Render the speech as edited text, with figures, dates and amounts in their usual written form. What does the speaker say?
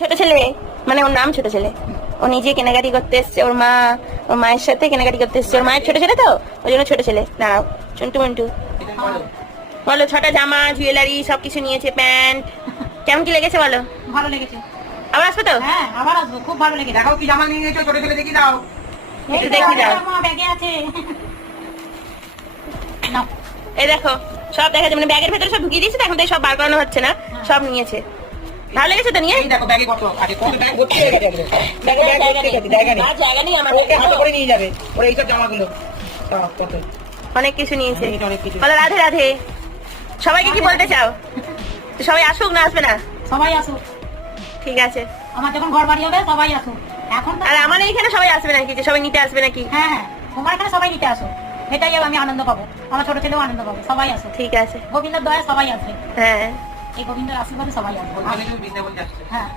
ছোট ছেলে, মানে ওর নাম ছোট ছেলে, ও নিজে কেনাকাটি করতে এসছে, ওর মায়ের সাথে কেনাকাটি করতে এসছে। ওর মায়ের ছোট ছেলে তো, ওই জন্য ছোট ছেলে। দাঁড়াও, চন্টু মন্টু বলো। 6টা জামা, জুয়েলারি সবকিছু নিয়েছে, প্যান্ট। কেমন কি লেগেছে বলো? ভালো লেগেছে। আবার আসবে তো? হ্যাঁ, আবার আসবো, খুব ভালো লেগেছে। দেখাও কি জামা নিয়ে গেছো, ছোট ছেলে দেখি দাও। একটু দেখি দাও। আমার ব্যাগে আছে। নাও। এই দেখো, সব দেখা যাচ্ছে, মানে ব্যাগের ভেতরে সব ঢুকিয়ে দিয়েছে তো, এখন থেকে সব বার করানো হচ্ছে না, সব নিয়েছে। ভালো লেগেছে তো নিয়ে? এই দেখো ব্যাগে কত আছে, কত ব্যাগ ভর্তি হয়ে গেছে একদম। দেখো ব্যাগ ভর্তি হয়ে গেছে, জায়গা নেই। আর জায়গা নেই আমার ওকে হাতে কাছে। করে নিয়ে যাবে ওরা এইসব জামাগুলো। সব কত অনেক কিছু নিয়েছে। অনেক কিছু। বলো রাধে রাধে। সবাইকে কি বলতে চাও? তো সবাই আসুক না আসবে না? সবাই আসুক। ঠিক আছে। আমার যখন ঘর বাড়ি হবে সবাই আসুক। এখন তো আর আমার এইখানে সবাই আসবে নাকি, যে সবাই নিতে আসবে নাকি? হ্যাঁ হ্যাঁ, তোমার এখানে সবাই নিতে আসো, এটাই আমি আনন্দ পাবো, আমার ছোট ছেলেও আনন্দ পাবো। সবাই আসো, ঠিক আছে। গোবিন্দের দয়া সবাই আসবে, হ্যাঁ। এই গোবিন্দের আশীর্বাদে সবাই আসবে। বলতে গেলে বৃন্দাবন যাচ্ছে। হ্যাঁ।